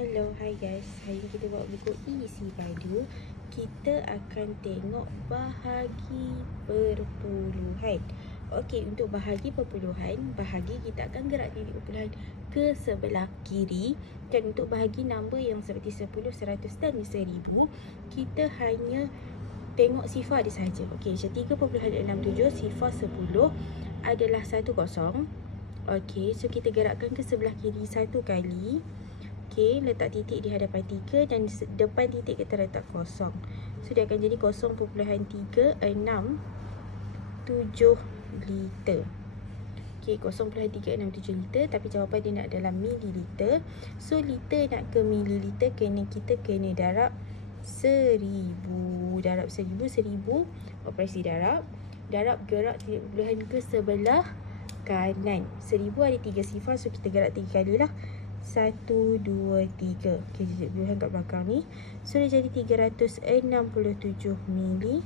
Hello, hi guys. Hari ni kita buat buku isi pada. Kita akan tengok bahagi perpuluhan. Okey, untuk bahagi perpuluhan, bahagi kita akan gerak titik perpuluhan ke sebelah kiri. Dan untuk bahagi nombor yang seperti 10, 100 dan 1000, kita hanya tengok sifar dia sahaja. Okey, macam 3.67 sifar 10 adalah 10. Okey, so kita gerakkan ke sebelah kiri satu kali. Okey, letak titik di hadapan 3 dan depan titik kita letak kosong. So dia akan jadi 0.367 liter. Okey, 0.367 liter, tapi jawapan dia nak dalam mililiter. So liter nak ke mililiter, kita kena darab 1000. Darab 1000 operasi darab. Darab gerak titik perpuluhan ke sebelah kanan. 1000 ada 3 sifar, so kita gerak 3 kali lah. 1, 2, 3. Okey, titik perpuluhan kat belakang ni. So dia jadi 367 mililiter.